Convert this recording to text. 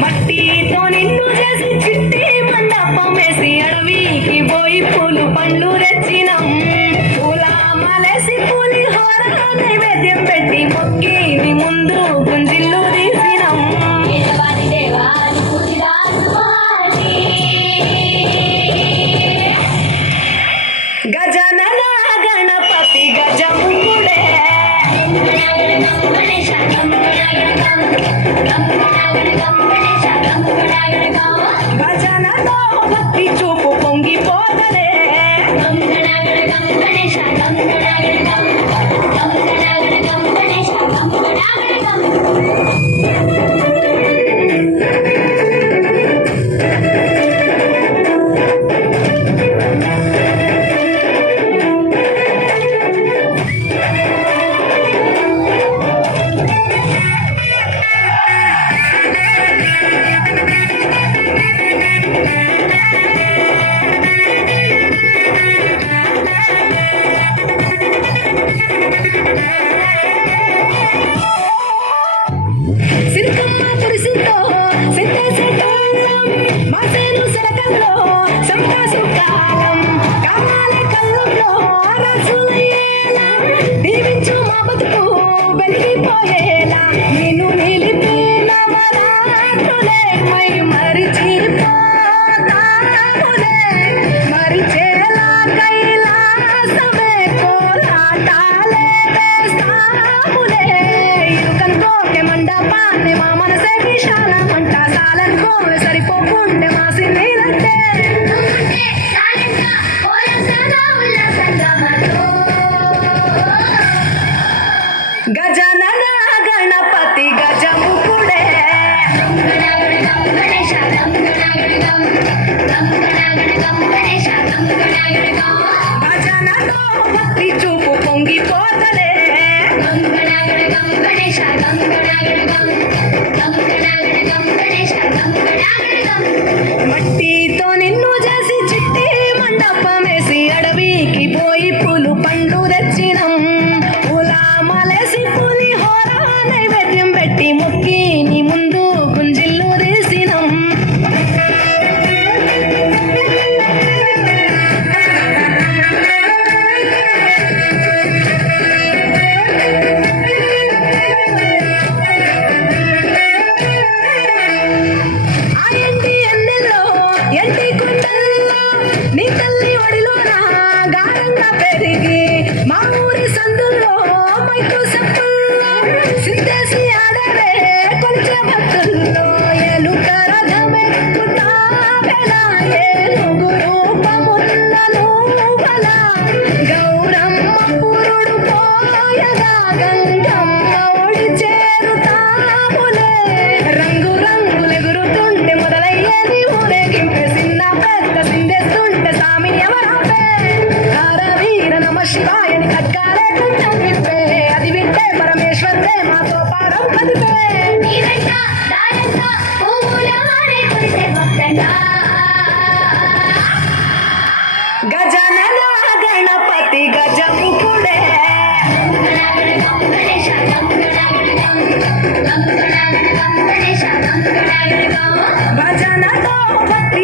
మట్టితో నిన్ను చేసి చిట్టి మండపం వేసి అడవికి పోయి పూలు పండ్లు తెచ్చినాం. పూల మాలేసి పులిహోర నైవేద్యం పెట్టి మొక్కి నీ ముందు గుంజిల్లు తీసినాం. గజనన గణపతి గజముఖుడే భజనలో భక్తి చూపు పొంగిపోతలే. సిరికమ్మ తురిసిందో సిద్ధేసేటోళ్ళం, మాసేను సిరకంలో సంకాసు కాలం, కావాలే కళ్ళంలో రసులయ్యేలా, దీవించు మా బతుకు వెలిగిపోయేలా, నిన్ను నిలిపిన వరాటులే మై మరిచిపోతాములే, మరిచేలా కైలాసమే కోలాటాలే వేస్తాములే. ఇరుకనుకోకే మండపాన్ని మా మనసే విశాలమంట, సాలనుకోవే సరిపోకుంటే మా సిన్నీలంటే. గజనన గణపతి గజముఖుడే భజనలో భక్తి చూపు పొంగిపోతలే. మట్టితో నిన్ను చేసి చిట్టి మండపం వేసి అడవికి పోయి పూలు పండ్లు తెచ్చినాం. పూల మాలేసి పులిహోర నైవేద్యం పెట్టి మొక్కి నీ ముందు గుంజిల్లు తీసినాం. ఎంటి కుండల్లో నీ తల్లి ఒడిలోన గారంగా పెరిగి, మా ఊరి సందుల్లో మైకు సప్పుల్లో సిందేసి ఆడవే కొంచెం భక్తుల్లో. ఏలుక రథమెక్కుతావెలా ఏనుగు రూపమున్న నువ్వలా, గౌరమ్మ పురుడు పోయగా గంగమ్మ ఒడి చేరుతాములే. రంగు రంగులెగురుతుంటే మొదలయ్యేది ఊరేగింపే, చిన్న పెద్ద సిందేస్తుంటే సామి ఎవరాపే. హరవీర నమ శివాయని కట్కాలే కొంచెం విప్పే, అది వింటే పరమేశ్వరుడే మాతో పాదం కదిపే. గజనన గణపతి గజముఖుడే భజనలో భక్తి